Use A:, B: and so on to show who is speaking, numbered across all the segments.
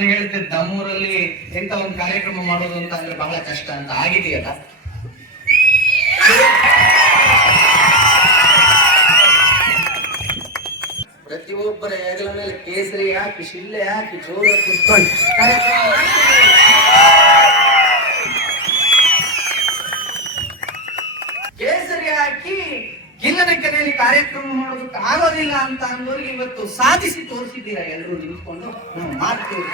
A: ನಾನು ಹೇಳ್ತಿದ್ದೆ ನಮ್ಮೂರಲ್ಲಿ ಎಂತ ಒಂದು ಕಾರ್ಯಕ್ರಮ ಮಾಡೋದು ಅಂತ ಅಂದ್ರೆ ಬಹಳ ಕಷ್ಟ ಅಂತ ಆಗಿದೆಯಲ್ಲ? ಪ್ರತಿಯೊಬ್ಬರ ಹೆಗಲ ಮೇಲೆ ಕೇಸರಿ ಹಾಕಿ, ಶಿಲ್ಲೆ ಹಾಕಿ, ಜೋರ ಕುತ್ಕೊಂಡು. ಕೆರೆಯಲ್ಲಿ ಕಾರ್ಯಕ್ರಮ ಮಾಡೋದಕ್ಕೆ ಆಗೋದಿಲ್ಲ ಅಂತ ಅಂದವ್ರಿಗೆ ಇವತ್ತು ಸಾಧಿಸಿ ತೋರಿಸಿದ್ದೀರಾ ಎಲ್ಲರೂ ನಿಂತ್ಕೊಂಡು? ನಾವು ಮಾಡ್ತೀವಿ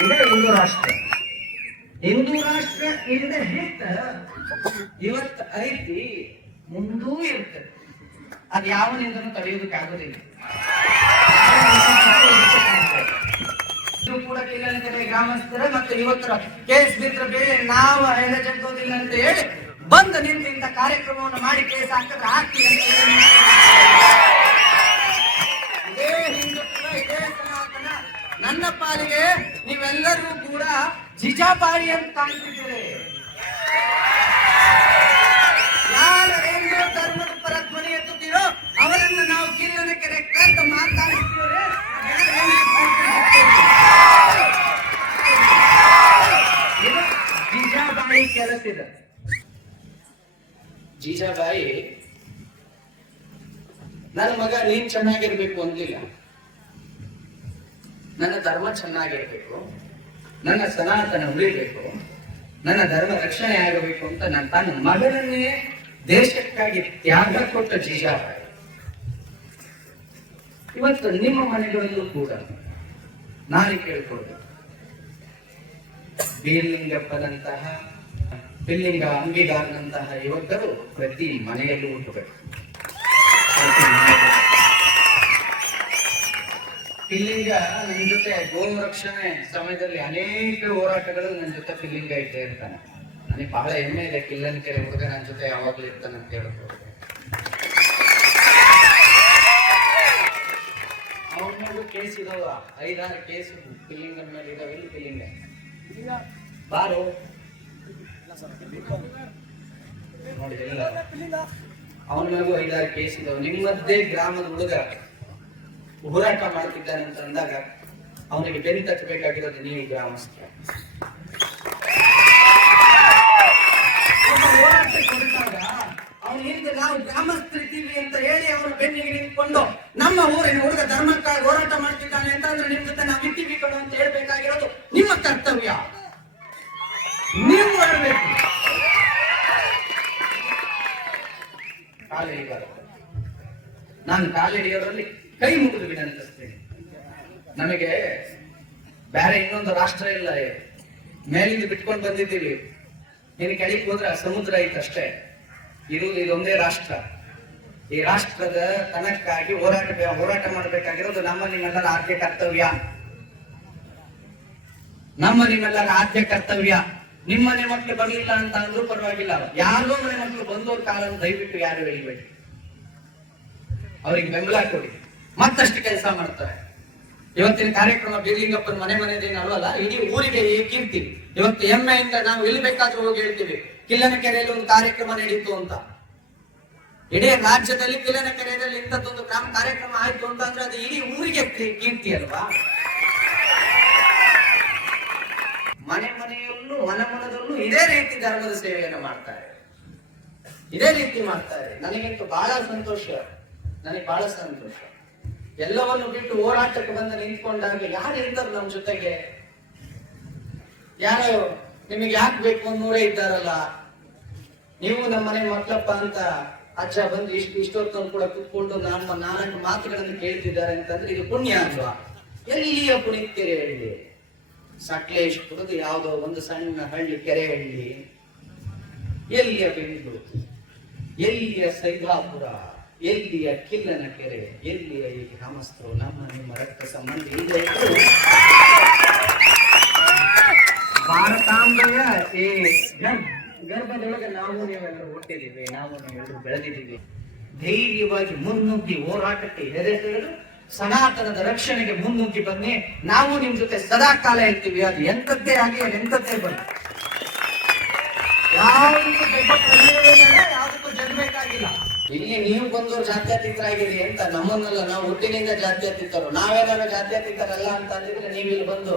A: ಹಿಂದೂ ರಾಷ್ಟ್ರ. ಹಿಂದೂ ರಾಷ್ಟ್ರ ಇಲ್ಲದ ಹಿಟ್ಟ ಇವತ್ತು ಐತಿ ಮುಂದೂ ಇರ್ತದೆ ಅದು ಯಾವನಿಂದನೂ ತಡೆಯೋದಕ್ಕೆ ಆಗೋದಿಲ್ಲ ಕೂಡ ಕೆರೆ ಗ್ರಾಮಸ್ಥರ ಮತ್ತು ಯುವಕರ. ಕೇಸ್ ಬಿದ್ರೆ ಬೇರೆ ನಾವು ಹೆಣ ಜಗ್ಗೋದಿಲ್ಲ ಅಂತ ಹೇಳಿ ಬಂದು ನಿಂತು ಇಂಥ ಕಾರ್ಯಕ್ರಮವನ್ನು ಮಾಡಿ ಕೇಸ್ ಹಾಕಿದ್ರೆ ಹಾಕಿ ಅಂತ ಇದೇ ಹಿಂದುತ್ವ, ಇದೇ ನನ್ನ ಪಾಲಿಗೆ ನೀವೆಲ್ಲರೂ ಕೂಡ ಜಿಜಾಬಾಯಿ ಅಂತ ಕಾಣ್ತಿದ್ದೀರಿ. ಯಾರು ಧರ್ಮದ ಪರ ಧ್ವನಿ ಎತ್ತುತ್ತೀರೋ ಅವರನ್ನು ನಾವು ಕಿಲ್ಲನ ಕೆರೆ ಕರೆದು ಮಾತಾಡ್ತೀವಿ. ಜೀಜಾಬಾಯಿ ನನ್ನ ಮಗ ನೀನ್ ಚೆನ್ನಾಗಿರ್ಬೇಕು ಅಂದಿಲ್ಲ ನನ್ನ ಧರ್ಮ ಚೆನ್ನಾಗಿರ್ಬೇಕು, ನನ್ನ ಸನಾತನ ಉಳಿಬೇಕು, ನನ್ನ ಧರ್ಮ ರಕ್ಷಣೆ ಆಗಬೇಕು ಅಂತ ನನ್ನ ತನ್ನ ಮಗನನ್ನೇ ದೇಶಕ್ಕಾಗಿ ತ್ಯಾಗ ಕೊಟ್ಟ ಜೀಜಾಬಾಯಿ. ಇವತ್ತು ನಿಮ್ಮ ಮನೆಗಳಲ್ಲೂ ಕೂಡ ನಾನು ಕೇಳ್ಕೊಳ್ಬೇಕು. ಬೀರ್ಲಿಂಗಪ್ಪನಂತಹ ಪಿಲ್ಲಿಂಗ ಅಂಬಿಗಾರನಂತಹ ಯುವಕರು ಪ್ರತಿ ಮನೆಯಲ್ಲೂ ಹುಟ್ಟಬೇಕು. ಪಿಲ್ಲಿಂಗ ನನ್ನ ಜೊತೆ ಗೋವು ರಕ್ಷಣೆ ಸಮಯದಲ್ಲಿ ಅನೇಕ ಹೋರಾಟಗಳು ನನ್ನ ಜೊತೆ ಪಿಲ್ಲಿಂಗ ಇದ್ದೇ ಇರ್ತಾನೆ. ನನಗೆ ಬಹಳ ಹೆಮ್ಮೆ ಇದೆ ಕಿಲ್ಲನ್ ಕೆರೆ ಹುಡುಗ ನನ್ನ ಜೊತೆ ಯಾವಾಗಲೂ ಇರ್ತಾನೆ ಅಂತ ಹೇಳ್ಬೋದು ಅವನ ಕೇಸ್ ಇದಾವ. ಐದಾರು ಕೇಸ್ ಪಿಲ್ಲಿಂಗನ ಮೇಲೆ ಇದಾವೆ, ಇಲ್ಲಿ ಪಿಲ್ಲಿಂಗ. ಬಾರು. ನೋಡಿ ಎಲ್ಲ ಅವನ ಮೇಲೂ ಐದಾರು ಕೇಸ್ ಇದಾವೆ ನಿಮ್ಮದ್ದೇ ಗ್ರಾಮದ ಹುಡುಗ ಹೋರಾಟ ಮಾಡ್ತಿದ್ದಾನೆ ಅಂತ ಅಂದಾಗ ಅವನಿಗೆ ಬೆನ್ನು ತಟ್ಟಬೇಕಾಗಿರೋದು ನೀವು ಗ್ರಾಮಸ್ಥ ಒಬ್ಬ ಹೋರಾಟಕ್ಕೆ ಹೊರಟಾಗ ಅವನ ಹಿಂದೆ ನಾವು ಗ್ರಾಮಸ್ಥರಿದ್ದೀವಿ ಅಂತ ಹೇಳಿ ಅವನ ಬೆನ್ನಿಗೆ ನಿಂತ್ಕೊಂಡು ನಮ್ಮ ಊರಿನ ಹುಡುಗ ಧರ್ಮಕ್ಕಾಗಿ ಹೋರಾಟ ಮಾಡ್ತಿದ್ದಾನೆ ಅಂತ ಅಂದ್ರೆ ನಿಮ್ ಜೊತೆ ಇದ್ದೀವಿ ಕಣೋ ಅಂತ ಹೇಳ್ಬೇಕಾಗಿರೋದು ನಿಮ್ಮ ಕರ್ತವ್ಯ ನೀವು ಬರಬೇಕು ಕಾಲಿಡಿಗಾರ ನಾನು ಕಾಲಿಡಿಯೋರಲ್ಲಿ ಕೈ ಮುಗಿದು ವಿನಂತಿಸ್ತೇನೆ ನಮಗೆ ಬೇರೆ ಇನ್ನೊಂದು ರಾಷ್ಟ್ರ ಇಲ್ಲ ಮೇಲಿಂದ ಬಿಟ್ಕೊಂಡು ಬಂದಿದ್ದೀವಿ. ನೀನು ಕೆಳಗೆ ಹೋದ್ರೆ ಸಮುದ್ರ ಐತಷ್ಟೇ ಇದು ಇದೊಂದೇ ರಾಷ್ಟ್ರ. ಈ ರಾಷ್ಟ್ರದ ತನಕ್ಕಾಗಿ ಹೋರಾಟ ಹೋರಾಟ ಮಾಡಬೇಕಾಗಿರೋದು ನಮ್ಮ ನಿಮ್ಮೆಲ್ಲರ ಆದ್ಯ ಕರ್ತವ್ಯ. ನಮ್ಮ ನಿಮ್ಮೆಲ್ಲರ ಆದ್ಯ ಕರ್ತವ್ಯ. ನಿಮ್ಮ ಮನೆ ಮಕ್ಕಳು ಬರಲಿಲ್ಲ ಅಂತ ಅಂದ್ರೂ ಪರವಾಗಿಲ್ಲ. ಯಾರೋ ಮನೆ ಮಕ್ಕಳು ಬಂದೋರ್ ಕಾಲನ್ನು ದಯವಿಟ್ಟು ಯಾರು ಎಳಿಬೇಡಿ ಅವ್ರಿಗೆ ಬೆಂಬಲ ಕೊಡಿ. ಮತ್ತಷ್ಟು ಕೆಲಸ ಮಾಡ್ತಾರೆ. ಇವತ್ತಿನ ಕಾರ್ಯಕ್ರಮ ಬೀರ್ಲಿಂಗಪ್ಪನ ಮನೆ ಮನೆದೇನು ಅಲ್ವಲ್ಲ ಇಡೀ ಊರಿಗೆ ಈ ಕೀರ್ತಿ. ಇವತ್ತು ಹೆಮ್ಮೆಯಿಂದ ನಾವು ಎಲ್ಲಿ ಬೇಕಾದ್ರೂ ಹೋಗಿ ಹೇಳ್ತೀವಿ. ಕಿಲ್ಲನ ಕೆರೆಯಲ್ಲಿ ಒಂದು ಕಾರ್ಯಕ್ರಮ ನಡೀತು ಅಂತ. ಇಡೀ ರಾಜ್ಯದಲ್ಲಿ ಕಿಲ್ಲನ ಕೆರೆಯಲ್ಲಿ ಇಂಥದ್ದೊಂದು ಕಾರ್ಯಕ್ರಮ ಆಯ್ತು ಅಂತ ಅಂದ್ರೆ ಅದು ಇಡೀ ಊರಿಗೆ ಕೀರ್ತಿ ಅಲ್ವಾ? ಮನೆ ಮನೆಯಲ್ಲೂ, ಮನ ಮನದಲ್ಲೂ ಇದೇ ರೀತಿ ಧರ್ಮದ ಸೇವೆಯನ್ನು ಮಾಡ್ತಾರೆ. ಇದೇ ರೀತಿ ಮಾಡ್ತಾರೆ. ನನಗಂತೂ ಬಹಳ ಸಂತೋಷ. ನನಗೆ ಬಹಳ ಸಂತೋಷ. ಎಲ್ಲವನ್ನು ಬಿಟ್ಟು ಹೋರಾಟಕ್ಕೆ ಬಂದು ನಿಂತ್ಕೊಂಡಾಗ ಯಾರು ಇರ್ತಾರೆ ನಮ್ಮ ಜೊತೆಗೆ? ಯಾರು ನಿಮಗೆ ಯಾಕೆ ಬೇಕು ಅನ್ನೋರೇ ಇದ್ದಾರಲ್ಲ? ನೀವು ನಮ್ಮ ಮನೆ ಮಕ್ಕಳಪ್ಪ ಅಂತ ಅಜ್ಜ ಬಂದು ಇಷ್ಟು ಇಷ್ಟೊತ್ತು ಕೂಡ ಕುತ್ಕೊಂಡು ನಮ್ಮ ನಾಲ್ಕು ಮಾತುಗಳನ್ನು ಕೇಳ್ತಿದ್ದಾರೆ ಅಂತಂದ್ರೆ ಇದು ಪುಣ್ಯ ಅಲ್ವಾ? ಎಲ್ಲಿಯ ಪುಣ್ಯಕೆರೆ ಹಳ್ಳಿ? ಸಕಲೇಶ್ಪುರದ ಯಾವುದೋ ಒಂದು ಸಣ್ಣ ಹಳ್ಳಿ ಕೆರೆ ಹಳ್ಳಿ. ಎಲ್ಲಿಯ ಬೆಂಗಳೂರು? ಎಲ್ಲಿಯ ಸೈದಾಪುರ ಎಲ್ಲಿಯ ಕಿಲ್ಲನ ಕೆರೆ, ಎಲ್ಲಿಯ ಈ ಗ್ರಾಮಸ್ಥರು? ನಮ್ಮ ನಿಮ್ಮ ರಕ್ತ ಸಂಬಂಧಿ ಇಲ್ಲೇ ಭಾರತಾಂಬೆಯ ಈ ಗರ್ಭ, ಗರ್ಭದೊಳಗೆ ನಾವು ನೀವೆಲ್ಲರೂ ಹುಟ್ಟಿದೀವಿ ನಾವು ನೀವೆಲ್ಲರೂ ಬೆಳೆದಿದ್ದೀವಿ. ಧೈರ್ಯವಾಗಿ ಮುನ್ನುಗ್ಗಿ ಹೋರಾಟಕ್ಕೆ ಹೆದೆಸೆಳೆದು ಸನಾತನದ ರಕ್ಷಣೆಗೆ ಮುನ್ನುಗ್ಗಿ ಬನ್ನಿ. ನಾವು ನಿಮ್ ಜೊತೆ ಸದಾ ಕಾಲ ಇರ್ತೀವಿ. ಅದು ಎಂಥದ್ದೇ ಆಗಿ, ಅದು ಎಂತದ್ದೇ ಬನ್ನಿ ಇಲ್ಲ, ನೀವು ಬಂದವರು ಜಾತ್ಯತೀತರಾಗಿರಿ ಅಂತ ನಮ್ಮನ್ನಲ್ಲ ನಾವು ಹುಟ್ಟಿನಿಂದ ಜಾತ್ಯತೀತರು. ನಾವೇನಾದ್ರು ಜಾತ್ಯತೀತರಲ್ಲ ಅಂತ ಅಂದಿದ್ರೆ ನೀವು ಇಲ್ಲಿ ಬಂದು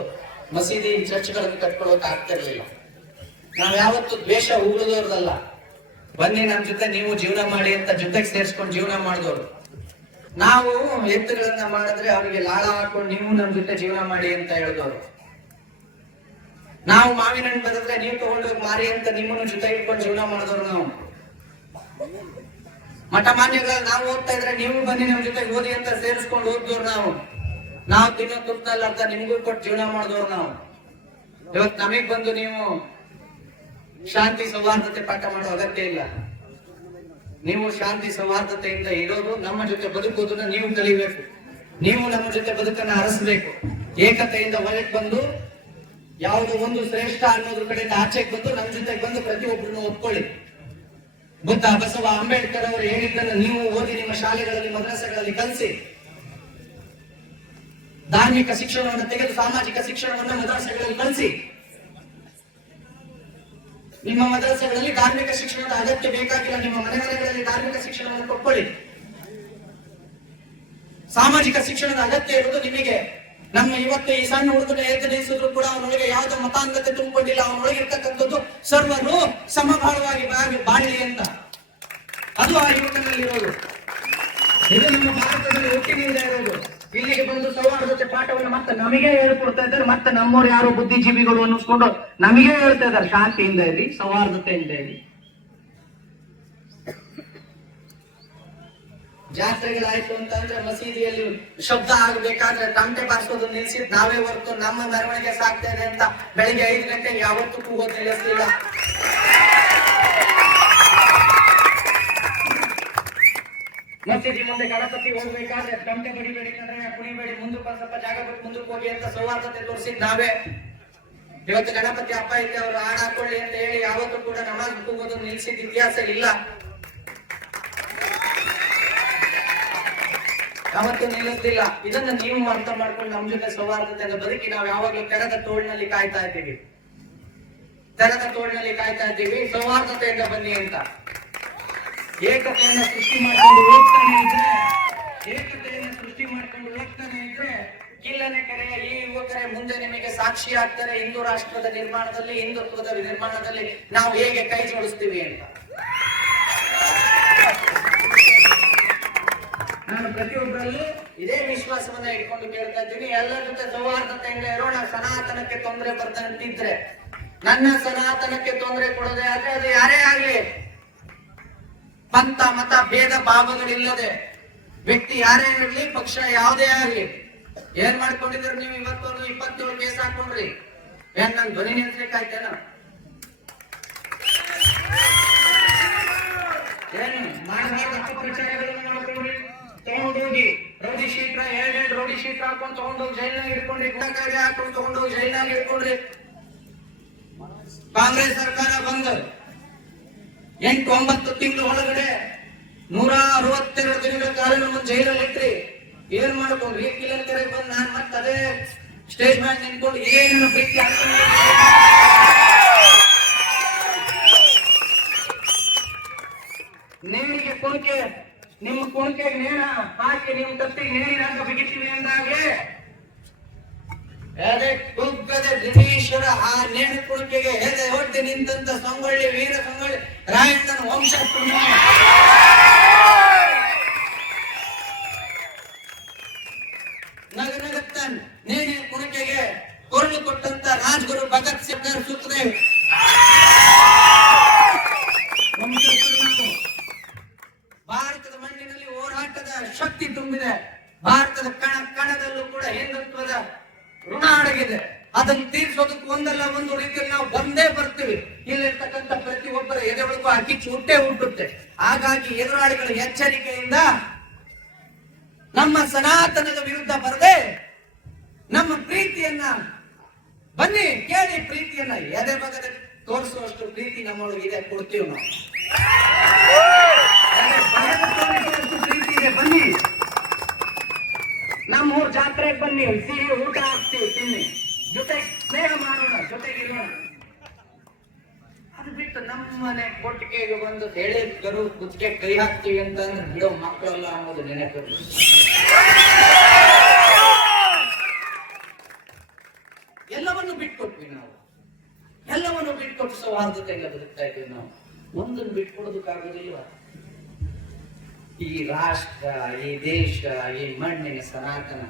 A: ಮಸೀದಿ ಚರ್ಚ್ಗಳನ್ನು ಕಟ್ಕೊಳ್ಳೋಕೆ ಆಗ್ತಿರ್ಲಿಲ್ಲ. ನಾವ್ ಯಾವತ್ತು ದ್ವೇಷ ಉಗುಳದವ್ರದಲ್ಲ. ಬನ್ನಿ ನಮ್ ಜೊತೆ ನೀವು ಜೀವನ ಮಾಡಿ ಅಂತ ಜೊತೆಗೆ ಸೇರಿಸ್ಕೊಂಡು ಜೀವನ ಮಾಡಿದವರು. ನಾವು ಎತ್ತುಗಳನ್ನ ಮಾಡಿದ್ರೆ ಅವರಿಗೆ ಲಾಳ ಹಾಕೊಂಡು ನೀವು ನಮ್ ಜೊತೆ ಜೀವನ ಮಾಡಿ ಅಂತ ಹೇಳಿದವರು. ನಾವು ಮಾವಿನ ಹಣ್ಣು ಬರೆದ್ರೆ ನೀವು ತಗೊಂಡೋಗಿ ಮಾರಿ ಅಂತ ನಿಮ್ಮನ್ನು ಜೊತೆ ಇಟ್ಕೊಂಡು ಜೀವನ ಮಾಡಿದವರು ನಾವು. ಮಠ ಮಾನ್ಯಗಳಲ್ಲಿ ನಾವು ಓದ್ತಾ ಇದ್ರೆ ನೀವು ಬನ್ನಿ ನಮ್ಮ ಜೊತೆ ಓದಿ ಅಂತ ಸೇರಿಸ್ಕೊಂಡು ಓದ್ದವ್ರು ನಾವು. ನಾವು ತಿನ್ನೋ ತುರ್ತಲ್ಲ ಅಂತ ನಿಮ್ಗೂ ಕೊಟ್ಟು ಜೀವನ ಮಾಡಿದವ್ರು ನಾವು. ಇವತ್ತು ನಮಗ್ ಬಂದು ನೀವು ಶಾಂತಿ ಸೌಹಾರ್ದತೆ ಪಾಠ ಮಾಡೋ ಅಗತ್ಯ ಇಲ್ಲ. ನೀವು ಶಾಂತಿ ಸೌಹಾರ್ದತೆಯಿಂದ ಇರೋದು ನಮ್ಮ ಜೊತೆ ಬದುಕೋದನ್ನ ನೀವು ಕಲಿಬೇಕು. ನೀವು ನಮ್ಮ ಜೊತೆ ಬದುಕನ್ನ ಹರಸಬೇಕು ಏಕತೆಯಿಂದ ಹೊರಗೆ ಬಂದು ಯಾವುದೋ ಒಂದು ಶ್ರೇಷ್ಠ ಅನ್ನೋದ್ರ ಕಡೆಯಿಂದ ಆಚೆಗೆ ಬಂದು ನಮ್ಮ ಜೊತೆಗೆ ಬಂದು ಪ್ರತಿಯೊಬ್ಬರನ್ನು ಒಪ್ಕೊಳ್ಳಿ. ಬುದ್ಧ ಬಸವ ಅಂಬೇಡ್ಕರ್ ಅವರು ಹೇಳಿದ್ದನ್ನು ನೀವು ಓದಿ ನಿಮ್ಮ ಶಾಲೆಗಳಲ್ಲಿ, ಮದ್ರಸೆಗಳಲ್ಲಿ ಕಲಿಸಿ. ಧಾರ್ಮಿಕ ಶಿಕ್ಷಣವನ್ನು ತೆಗೆದು ಸಾಮಾಜಿಕ ಶಿಕ್ಷಣವನ್ನು ಮದ್ರಸೆಗಳಲ್ಲಿ ಕಲಿಸಿ. ನಿಮ್ಮ ಮದ್ರಸೆಗಳಲ್ಲಿ ಧಾರ್ಮಿಕ ಶಿಕ್ಷಣದ ಅಗತ್ಯ ಬೇಕಾಗಿಲ್ಲ. ನಿಮ್ಮ ಮನೆ ಮನೆಗಳಲ್ಲಿ ಧಾರ್ಮಿಕ ಶಿಕ್ಷಣವನ್ನು ಕೊಟ್ಕೊಳ್ಳಿ. ಸಾಮಾಜಿಕ ಶಿಕ್ಷಣದ ಅಗತ್ಯ ಇರುವುದು ನಿಮಗೆ. ನಮ್ಮ ಇವತ್ತು ಈ ಸಣ್ಣ ಹುಡುಗನ ಎದುರಿಸಿದ್ರು ಕೂಡ ಅವನೊಳಗೆ ಯಾವುದೇ ಮತಾಂಗತೆ ತುಂಬಿಕೊಂಡಿಲ್ಲ. ಅವನೊಳಗೆ ಇರ್ತಕ್ಕಂಥದ್ದು ಸರ್ವರು ಸಮಭಾವವಾಗಿ ಬಾಳಿ- ಅಂತ. ಅದು ಆ ಯುವಕನಲ್ಲಿರೋದು. ಇದು ನಮ್ಮ ಭಾರತದಲ್ಲಿ ಹುಟ್ಟಿನಿಂದ ಇರೋದು. ಇಲ್ಲಿಗೆ ಬಂದು ಸೌಹಾರ್ದತೆ ಪಾಠವನ್ನು ಮತ್ತೆ ನಮಗೆ ಹೇಳ್ಕೊಡ್ತಾ ಇದ್ದಾರೆ. ಮತ್ತೆ ನಮ್ಮವ್ರು ಯಾರು ಬುದ್ಧಿಜೀವಿಗಳು ಅನ್ನಿಸ್ಕೊಂಡು ನಮಗೆ ಹೇಳ್ತಾ ಇದ್ದಾರೆ. ಶಾಂತಿಯಿಂದ ಇರಿ, ಸೌಹಾರ್ದತೆಯಿಂದ ಇರಿ. ಜಾತ್ರೆಗಳಾಯ್ತು ಅಂತ ಅಂದ್ರೆ ಮಸೀದಿಯಲ್ಲಿ ಶಬ್ದ ಆಗ್ಬೇಕಾದ್ರೆ ತಮಟೆ ಬಾರಿಸೋದು ನಿಲ್ಸಿ ನಾವೇ ಹೊರತು ನಮ್ಮ ಮೆರವಣಿಗೆ ಸಾಕ್ತಾ ಇದೆ ಅಂತ ಬೆಳಿಗ್ಗೆ ಐದು ಗಂಟೆ ಯಾವತ್ತೂ ಕೂಗೋದು ನಿಲ್ಲಿಸ್ಲಿಲ್ಲ ಮಸೀದಿ ಮುಂದೆ ಗಣಪತಿ ಹೋಗ್ಬೇಕಾದ್ರೆ ತಮಟೆ ಬಡಿಬೇಡಿ ಅಂದ್ರೆ ಕುಣಿಬೇಡಿ, ಮುಂದಕ್ಕೆ ಸ್ವಲ್ಪ ಜಾಗ ಬಿಟ್ಟು ಮುಂದಕ್ಕೆ ಹೋಗಿ ಅಂತ ಸೌಹಾರ್ದತೆ ತೋರಿಸಿದ್ ನಾವೇ. ಇವತ್ತು ಗಣಪತಿ ಅಪ್ಪ ಐತೆ, ಅವ್ರು ಹಾಡ್ ಹಾಕೊಳ್ಳಿ ಅಂತ ಹೇಳಿ ಯಾವತ್ತೂ ಕೂಡ ನಮಾಜ್ ಕೂಗೋದು ನಿಲ್ಸಿದ ಇತಿಹಾಸ ಇಲ್ಲ. ಯಾವತ್ತೂ ನಿಲ್ಲಿಸ್ಲಿಲ್ಲ ಇದನ್ನ ನೀವು ಅರ್ಥ ಮಾಡ್ಕೊಂಡು ನಮ್ ಜೊತೆ ಸೌಹಾರ್ದತೆಯಿಂದ ಬದುಕಿ ನಾವು ಯಾವಾಗ್ಲೂ ತೆರೆದ ತೋಳಿನಲ್ಲಿ ಕಾಯ್ತಾ ಇದ್ದೀವಿ. ತೆರೆದ ತೋಳಿನಲ್ಲಿ ಕಾಯ್ತಾ ಇದ್ದೀವಿ. ಸೌಹಾರ್ದತೆಯಿಂದ ಬನ್ನಿ ಅಂತ. ಏಕತೆಯನ್ನು ಸೃಷ್ಟಿ ಮಾಡ್ಕೊಂಡು ಹೋಗ್ತಾನೆ ಇದ್ರೆ, ಏಕತೆಯನ್ನು ಸೃಷ್ಟಿ ಮಾಡ್ಕೊಂಡು ಹೋಗ್ತಾನೆ ಇದ್ರೆ, ಕಿಲ್ಲನೆ ಕರೆ, ಈ ಯುವಕರೇ ಮುಂದೆ ನಿಮಗೆ ಸಾಕ್ಷಿ ಆಗ್ತಾರೆ. ಹಿಂದೂ ರಾಷ್ಟ್ರದ ನಿರ್ಮಾಣದಲ್ಲಿ, ಹಿಂದುತ್ವದ ನಿರ್ಮಾಣದಲ್ಲಿ ನಾವು ಹೇಗೆ ಕೈ ಜೋಡಿಸ್ತೀವಿ ಅಂತ. ನಾನು ಪ್ರತಿಯೊಬ್ಬರಲ್ಲೂ ಇದೇ ವಿಶ್ವಾಸವನ್ನ ಇಟ್ಕೊಂಡು ಕೇಳ್ತಾ ಇದ್ದೀನಿ. ಎಲ್ಲರ ಜೊತೆ ಸೌಹಾರ್ದತೆಯಿಂದ ಇರೋಣ. ಸನಾತನಕ್ಕೆ ತೊಂದರೆ ಬರ್ತಂತಿದ್ರೆ ನನ್ನ ಸನಾತನಕ್ಕೆ ತೊಂದರೆ ಕೊಡೋದೇ ಆದ್ರೆ ಅದು ಯಾರೇ ಆಗ್ಲಿ, ಪಂಥ, ಮತ, ಭೇದ, ಭಾವಗಳಿಲ್ಲದೆ ವ್ಯಕ್ತಿ ಯಾರೇ ಇರಲಿ, ಪಕ್ಷ ಯಾವುದೇ ಆಗ್ಲಿ. ಏನ್ ಮಾಡ್ಕೊಂಡಿದ್ರು ನೀವು ಇವತ್ತೊಂದು ಇಪ್ಪತ್ತೇಳು ಕೇಸ್ ಹಾಕೊಂಡ್ರಿ? ಏನ್ ನನ್ ಧ್ವನಿ ನಿಲ್ಸ್ಬೇಕಾಯ್ತೇನ ಏನು ಮಾಡಬಾರ್ದು ಪ್ರಚಾರಗಳನ್ನು ಮಾಡ್ಕೊಂಡ್ರಿ? ತಗೊಂಡೋಗಿ ರೌಡಿ ಶೀಟ್ರ ಎರಡೆರಡು ರೌಡಿ ಶೀಟ್ ಹಾಕೊಂಡು ತಗೊಂಡೋಗಿ ಜೈಲ್ನಾಗ ಇಟ್ಕೊಂಡ್ರಿ ಗುಂಡಕಾರಿ ಹಾಕೊಂಡು ತಗೊಂಡೋಗಿ ಜೈಲ್ನಾಗ ಇಟ್ಕೊಂಡ್ರಿ ಕಾಂಗ್ರೆಸ್ ಸರ್ಕಾರ ಬಂದು ಎಂಟು ಒಂಬತ್ತು ತಿಂಗಳು ಒಳಗಡೆ ನೂರ ಅರವತ್ತೆರಡು ದಿನಗಳ ಕಾಲ ಜೈಲಲ್ಲಿ ಇಟ್ರಿ. ಏನ್ ಮಾಡ್ಕೊಂಡ್ರಿ ಕಿಲನ್ ಕರೆ ಬಂದು ನಾನ್ ಮತ್ತೆ ಅದೇ ಸ್ಟೇಜ್ ಮ್ಯಾಗ ನಿಂತ್ಕೊಂಡು ಏನು ಬಿಟ್ಟು ನೀರಿಗೆ ನಿಮ್ಮ ಕುಣಿಕೆಗೆ ನೇಣ ಹಾಕಿ ನಿಮ್ಮ ತಪ್ಪಿ ನೇಣಿನಾಗ ಬಿಗಿತೀವಿ ಅಂದಾಗಲೇ ಅದೇ ಕುಗ್ಗದ ಬ್ರಿಟಿಷರ ಆ ನೇಣ ಕುಣಿಕೆಗೆ ಹೆದೆ ಹೊಟ್ಟೆ ನಿಂತಂತ ಸಂಗೊಳ್ಳಿ, ವೀರ ಸಂಗೊಳ್ಳಿ, ರಾಯಣ್ಣನ ವಂಶ ಅಡಗಿದೆ ಅದನ್ನು ತೀರ್ಸೋದಕ್ಕೆ ಒಂದಲ್ಲ, ಒಂದು ರೀತಿಯಲ್ಲಿ ನಾವು ಬಂದೇ ಬರ್ತೀವಿ. ಇಲ್ಲಿರ್ತಕ್ಕಂಥ ಪ್ರತಿಯೊಬ್ಬರ ಎದೆಗಳಿಗೂ ಆ ಕಿಚ್ಚು ಹುಟ್ಟೆ ಹುಟ್ಟುತ್ತೆ ಹಾಗಾಗಿ ಎದುರಾಳಿಗಳ ಎಚ್ಚರಿಕೆಯಿಂದ ನಮ್ಮ ಸನಾತನದ ವಿರುದ್ಧ ಬರದೆ ನಮ್ಮ ಪ್ರೀತಿಯನ್ನ, ಬನ್ನಿ ಕೇಳಿ ಪ್ರೀತಿಯನ್ನ. ಎದೆ ಬಗದ ತೋರಿಸುವಷ್ಟು ಪ್ರೀತಿ ನಮ್ಮೊಳಗೆ ಇದೆ, ಕೊಡ್ತೀವಿ ನಾವು. ಪ್ರೀತಿ ಇದೆ ಬನ್ನಿ. ಜಾತ್ರೆಗೆ ಬನ್ನಿ ಸಿಹಿ ಊಟ ಹಾಕ್ತೀವಿ ತಿನ್ನಿ. ಜೊತೆ ಸ್ನೇಹ ಮಾಡೋಣ ಜೊತೆಗಿರೋಣ ಅದು ಬಿಟ್ಟು ನಮ್ಮನೆ ಕೊಟ್ಟಿಗೆಗೆ ಬಂದು ಹೇಳಿದ್ದರು ಕುತ್ತಿಗೆ ಕೈ ಹಾಕ್ತೀವಿ ಅಂತ ಬಿಡೋ, ಮಕ್ಕಳಲ್ಲ ಅನ್ನೋದು ನೆನಪು. ಎಲ್ಲವನ್ನು ಬಿಟ್ಕೊಟ್ವಿ ನಾವು. ಎಲ್ಲವನ್ನು ಬಿಟ್ಕೊಟ್ಟು ಸೌಹಾರ್ದತೆಯಿಂದ ಬರುತ್ತಾ ಇದ್ದೀವಿ ನಾವು. ಒಂದನ್ನು ಬಿಟ್ಕೊಡೋದಕ್ಕಾಗೋದಿಲ್ವ ಈ ರಾಷ್ಟ್ರ, ಈ ದೇಶ, ಈ ಮಣ್ಣಿನ ಸನಾತನ.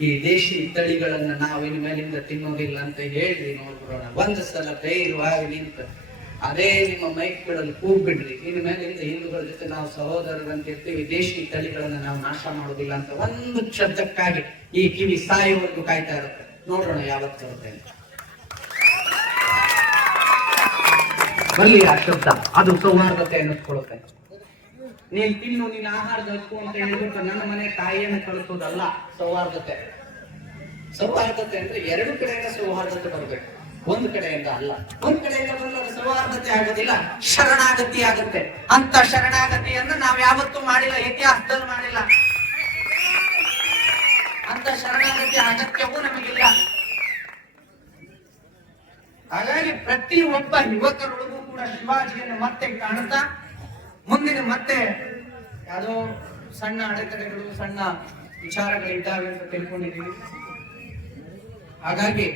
A: ಈ ದೇಶಿ ತಳಿಗಳನ್ನ ನಾವು ಇನ್ ಮೇಲಿಂದ ತಿನ್ನೋದಿಲ್ಲ ಅಂತ ಹೇಳಿ ನೋಡ್ಬಿಡೋಣ. ಒಂದು ಸಲ ಧೈರ್ಯವಾಗಿ ನಿಂತ, ಅದೇ ನಿಮ್ಮ ಮೈಕ್ಗಳಲ್ಲಿ ಕೂಗ್ಬಿಡ್ರಿ. ಇನ್ ಮೇಲಿಂದ ಹಿಂದೂಗಳ ಜೊತೆ ನಾವು ಸಹೋದರರಂತ ಇರ್ತೀವಿ, ದೇಶಿ ತಳಿಗಳನ್ನ ನಾವು ನಾಶ ಮಾಡೋದಿಲ್ಲ ಅಂತ ಒಂದು ಶಬ್ದಕ್ಕಾಗಿ ಈ ಕಿವಿ ಸಾಯುವರೆಗೂ ಕಾಯ್ತಾ ಇರುತ್ತೆ. ನೋಡೋಣ ಯಾವತ್ತು ಅಂತ. ಬರ್ಲಿ ಆ ಶಬ್ದ. ಅದು ಸೌಹಾರ್ದತೆ ಅನ್ನಿಸ್ಕೊಳ್ಳುತ್ತೆ ನೀನ್ ತಿನ್ನು, ನೀನ್ ಆಹಾರದ ಹಕ್ಕು ಅಂತ ಹೇಳ್ಬಿಟ್ಟು ನನ್ನ ಮನೆ ತಾಯಿಯನ್ನು ಕಳಿಸೋದಲ್ಲ, ಸೌಹಾರ್ದತೆ. ಸೌಹಾರ್ದತೆ ಅಂದ್ರೆ ಎರಡು ಕಡೆಯಿಂದ ಸೌಹಾರ್ದತೆ ಬರಬೇಕು. ಒಂದು ಕಡೆಯಿಂದ ಅಲ್ಲ. ಒಂದ್ ಕಡೆಯಿಂದ ಬಂದಾಗ ಸೌಹಾರ್ದತೆ ಆಗೋದಿಲ್ಲ, ಶರಣಾಗತಿ ಆಗುತ್ತೆ. ಅಂತ ಶರಣಾಗತಿಯನ್ನ ನಾವ್ ಯಾವತ್ತೂ ಮಾಡಿಲ್ಲ, ಇತಿಹಾಸದಲ್ಲಿ ಮಾಡಿಲ್ಲ. ಅಂತ ಶರಣಾಗತಿ ಅಗತ್ಯವೂ ನಮಗಿಲ್ಲ. ಹಾಗಾಗಿ ಪ್ರತಿ ಒಬ್ಬ ಯುವಕರೊಳಗೂ ಕೂಡ ಶಿವಾಜಿಯನ್ನು ಮತ್ತೆ ಕಾಣ್ತಾ ಮುಂದಿನ ಮತ್ತೆ ಯಾವುದೋ ಸಣ್ಣ ಅಡೆತಡೆಗಳು, ಸಣ್ಣ ವಿಚಾರಗಳಿದ್ದಾವೆ ಅಂತ ತಿಳ್ಕೊಂಡಿದ್ದೀವಿ. ಹಾಗಾಗಿ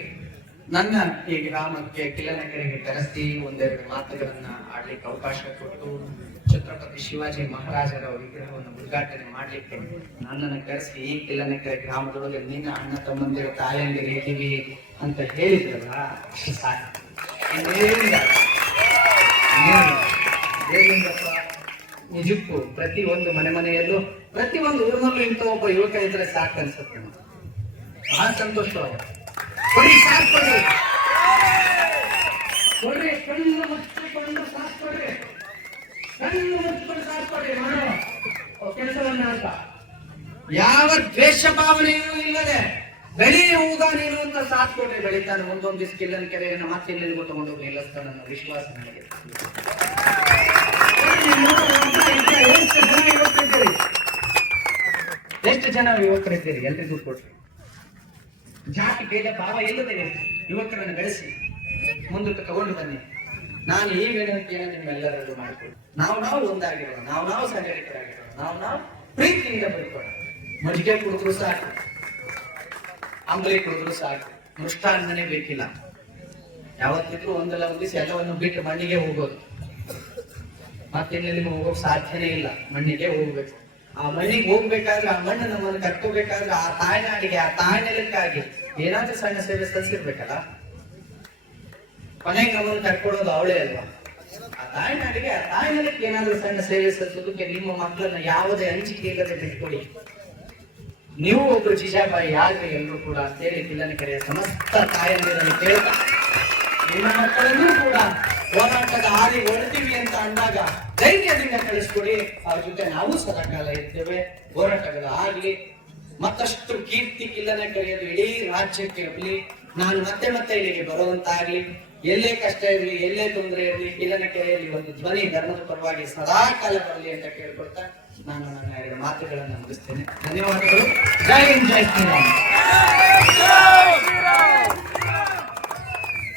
A: ನನ್ನ ಈ ಗ್ರಾಮಕ್ಕೆ ಕಿಲನಕೆರೆಗೆ ಕರೆಸಿ ಒಂದೆರಡು ಮಾತುಗಳನ್ನ ಆಡ್ಲಿಕ್ಕೆ ಅವಕಾಶ ಕೊಟ್ಟು ಛತ್ರಪತಿ ಶಿವಾಜಿ ಮಹಾರಾಜರ ವಿಗ್ರಹವನ್ನು ಉದ್ಘಾಟನೆ ಮಾಡ್ಲಿಕ್ಕೆ ನನ್ನನ್ನು ಕರೆಸಿ ಈ ಕಿಲನಕೆರೆ ಗ್ರಾಮದೊಳಗೆ ನಿನ್ನ ಅಣ್ಣ ತಮ್ಮಂದಿರ ತಾಯಂದಿರು ಇದ್ದೀವಿ ಅಂತ ಹೇಳಿದ್ರಲ್ಲ ಸಾಕು. ನಿಜಕ್ಕೂ ಪ್ರತಿ ಒಂದು ಮನೆ ಮನೆಯಲ್ಲೂ ಪ್ರತಿ ಒಂದು ಊರಿನಲ್ಲೂ ಇಂಥ ಒಬ್ಬ ಯುವಕ ಇದ್ರೆ ಸಾಕು ಅನ್ಸುತ್ತೆ. ಬಹಳ ಸಂತೋಷ. ಯಾವ ದ್ವೇಷ ಭಾವನೆಯೂ ಇಲ್ಲದೆ ಬೆಳೆಯುವುದ ಅಂತ ಸಾಥ್ ಕೊಡಿ ಬೆಳಿತಾನೆ ಒಂದೊಂದು ದಿವಸ ಕಿಲ್ಲನ ಕೆರೆಯನ್ನು ಮತ್ತೆ ಎಲ್ಲರಿಗೂ ತಗೊಂಡೋಗಿ ನಿಲ್ಲಿಸ್ತಾನೆ ಅನ್ನೋ ವಿಶ್ವಾಸ ನನಗೆ. ಎಷ್ಟು ಜನ ಯುವಕರಿದ್ದೀರಿ? ಎಷ್ಟು ಜನ ಯುವಕರಿದ್ದೀರಿ ಎಲ್ರಿಗೂ ಕೊಟ್ರಿ ಜಾತಿ, ಭೇದ, ಭಾವ ಇಲ್ಲದೆ ಯುವಕರನ್ನು ಬೆಳೆಸಿ, ಮುಂದಕ್ಕೆ ತಗೊಂಡು ಬನ್ನಿ. ನಾನು ಈ ವಿನಂತಿಯನ್ನು ನಿಮ್ಮೆಲ್ಲರಲ್ಲೂ ಮಾಡಿಕೊಡಿ ನಾವು ನಾವು ಒಂದಾಗಿರೋಣ. ನಾವು ನಾವು ಸಂಘಟಿತರಾಗಿರೋಣ. ನಾವು ನಾವು ಪ್ರೀತಿಯಿಂದ ಬದುಕೋಣ. ಮಜ್ಜಿಗೆ ಕುಡಿದ್ರು ಸಾಕು. ಅಂಬಲಿ ಕುಡಿದ್ರು ಸಾಕು. ಮುಷ್ಟಾನ್ನನೇ ಬೇಕಿಲ್ಲ. ಯಾವತ್ತಿದ್ರು ಒಂದಲ್ಲ ಒಂದು ದಿವಸ ಎಲ್ಲವನ್ನು ಬಿಟ್ಟು ಮಣ್ಣಿಗೆ ಹೋಗೋದು. ಮತ್ತೆಲ್ಲೆಲ್ಲಿಗೂ ಹೋಗೋಕೆ ಸಾಧ್ಯನೇ ಇಲ್ಲ. ಮಣ್ಣಿಗೆ ಹೋಗ್ಬೇಕು. ಆ ಮಣ್ಣಿಗೆ ಹೋಗ್ಬೇಕಾದ್ರೆ ಆ ಮಣ್ಣು ನಮ್ಮನ್ನು ಕಟ್ಕೋಬೇಕಾದ್ರೆ ಆ ತಾಯ್ನಾಡಿಗೆ, ಆ ತಾಯ್ನೆಲಕ್ಕಾಗಿ ಏನಾದ್ರೂ ಸಣ್ಣ ಸೇವೆ ಸಲ್ಲಿಸಿರ್ಬೇಕಲ್ಲ ಕೊನೆಗೆ ನಮ್ಮನ್ನು ಕಟ್ಕೊಳ್ಳೋದು ಅವಳೇ ಅಲ್ವಾ? ಆ ತಾಯ್ನಾಡಿಗೆ, ಆ ತಾಯ್ನೆಲಕ್ಕೆ ಏನಾದ್ರೂ ಸಣ್ಣ ಸೇವೆ ಸಲ್ಲಿಸೋದಕ್ಕೆ ನಿಮ್ಮ ಮಕ್ಕಳನ್ನ ಯಾವುದೇ ಅಂಜಿಕೆ ಇಲ್ಲದೆ ಬಿಟ್ಕೊಡಿ. ನೀವು ಒಬ್ರು ಜಿಜಾಬಾಯಿ ಯಾಕೆ ಎಲ್ಲರೂ ಕೂಡ ಅಂತೇಳಿ ಪಿಲ್ಲನ ಕರೆಯ ಸಮಸ್ತ ತಾಯಂದಿರನ್ನು ಕೇಳ್ತಾ ನಿಮ್ಮ ಮಕ್ಕಳನ್ನೂ ಕೂಡ ಹೋರಾಟದ ಹಾದಿ ಹೊಡ್ತೀವಿ ಅಂತ ಅಂದಾಗ ಧೈರ್ಯದಿಂದ ಕಳಿಸ್ಕೊಡಿ. ಅವ್ರ ಜೊತೆ ನಾವು ಸದಾಕಾಲ ಇರ್ತೇವೆ. ಹೋರಾಟಗಳು ಆಗ್ಲಿ, ಮತ್ತಷ್ಟು ಕೀರ್ತಿ ಕಿಲ್ಲನ ಕರೆಯೋದು ಇಡೀ ರಾಜ್ಯಕ್ಕೆ ಇರಲಿ ನಾನು ಮತ್ತೆ ಮತ್ತೆ ಇಲ್ಲಿಗೆ ಬರುವಂತಾಗ್ಲಿ, ಎಲ್ಲೇ ಕಷ್ಟ ಇರಲಿ, ಎಲ್ಲೇ ತೊಂದರೆ ಇರಲಿ ಕಿಲ್ಲನ ಕೆರೆಯಲ್ಲಿ ಒಂದು ಧ್ವನಿ ಧರ್ಮದ ಪರವಾಗಿ ಸದಾ ಕಾಲ ಬರಲಿ ಅಂತ ಕೇಳ್ಕೊಳ್ತಾ ನಾನು ನನ್ನ ಎರಡು ಮಾತುಗಳನ್ನು ಮುಗಿಸ್ತೇನೆ. ಧನ್ಯವಾದಗಳು. ಜೈ ಹಿಂದ್ ಜೈ ಶ್ರೀರಾಮ್.